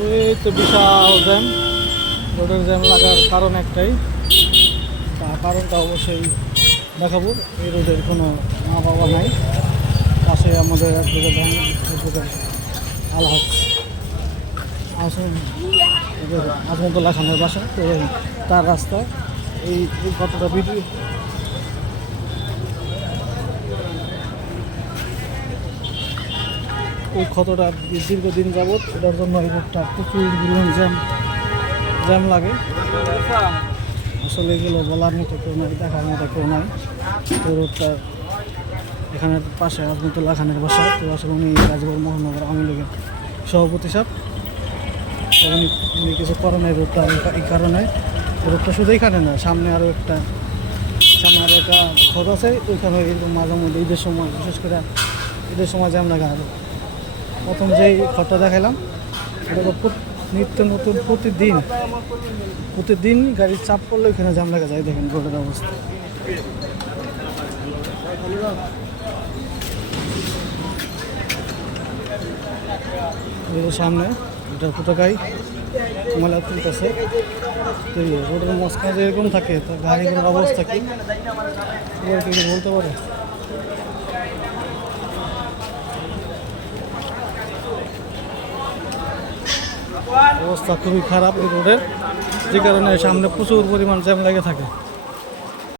এই তো বিশাল জ্যাম। রোডের জ্যাম লাগার কারণ একটাই, কারণটা অবশ্যই দেখাবো। এই রোডের কোনো মা বাবা নাই, পাশে আমাদের একদিকে ভ্যান, একদিকে আলহাজ আসুন আজমতুল্লাহ খানের বাসা। তো তার রাস্তা এই কতটা ভিডিও ওই ক্ষতটা দীর্ঘদিন যাবৎ, এটার জন্য এই রোডটা প্রচুর জ্যাম লাগে। আসলে এগুলো বলার মতো কেউ নাই, দেখার মতো কেউ নাই। তো রোডটা এখানে পাশে আজমতুল্লাহ খানের বাসা। তো আসলে উনি রাজবাড়ী মহানগর আওয়ামী লীগের সভাপতি সাহেব। তো উনি কিছু করে নাই রোডটা, এই কারণে রোডটা শুধু এখানে না, সামনে আরও একটা খদ আছে, ওইখানে এরকম মাঝে মধ্যে ঈদের সময়, বিশেষ করে ঈদের সময় জ্যাম লাগে। আরও প্রথম যেই খদটা দেখালাম, এটা তো নিত্য নতুন প্রতিদিন গাড়ির চাপ পড়লে ওইখানে জ্যাম লাগা যায়। দেখেন রোডের অবস্থা। সামনে এটা পতাকায় ময়লা তুলতেছে। রোডের মাঝখানে যে এরকম থাকে, তো গাড়িগুলোর অবস্থা কি কিছু বলতে পারে? অবস্থা খুবই খারাপ এই রোডের, যে কারণে সামনে প্রচুর পরিমাণ জ্যাম লেগে থাকে।